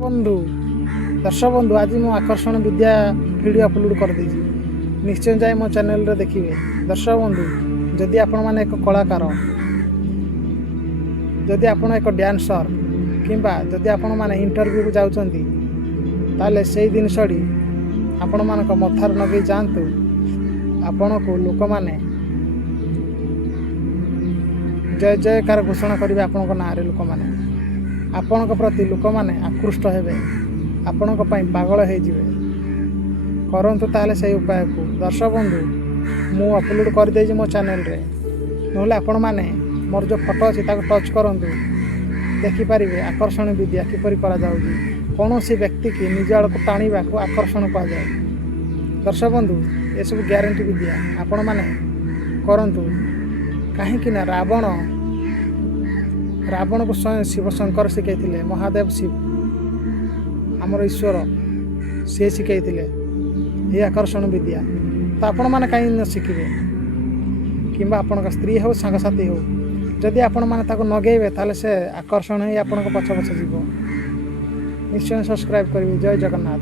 बंधु दर्शक बंधु आज मु आकर्षण विद्या वीडियो अपलोड कर देछि निश्चय जाए मो चैनल रे देखिए। दर्शक बंधु जदि आपण माने एक कलाकार जदि आपण एक डांसर किंबा जदि आपण माने इंटरव्यू को जाउछंती ताले सेही जिनसडी आपण मानक मथार नगे जानतु आपण को लोक माने जय जयकार घोषणा करिवे आपण ना रे लोक माने आपण प्रति लोक माने आकृष्ट हेबे आपण पागल हो जिवे करंतु ताले से उपाय को। दर्शक बंधु मु अपलोड कर दे मो चैनल रे नहले आपण माने मोर जो फोटो अछि ताको टच करंतु देखि परिबे आकर्षण विद्या किपरि करा जाउजी कौन सी व्यक्ति की निज आड़ को टाणीबा को आकर्षण कहा जाए। दर्शक बंधु ये सब ग्यारंटी विद्या आपण माने करंतु कहीं ना रावण को स्वयं शिव शंकर शिखाई महादेव शिव आमर ईश्वर सी शिखाई ये आकर्षण विद्या तो आपण मैंने कहीं न शिखे कि आपण स्त्री हो सांगसाथी हो जदि आपण मैंने नगेबे ताले से आकर्षण ही आपण पछ पछ जीव। निश्चय सब्सक्राइब करेंगे। जय जगन्नाथ।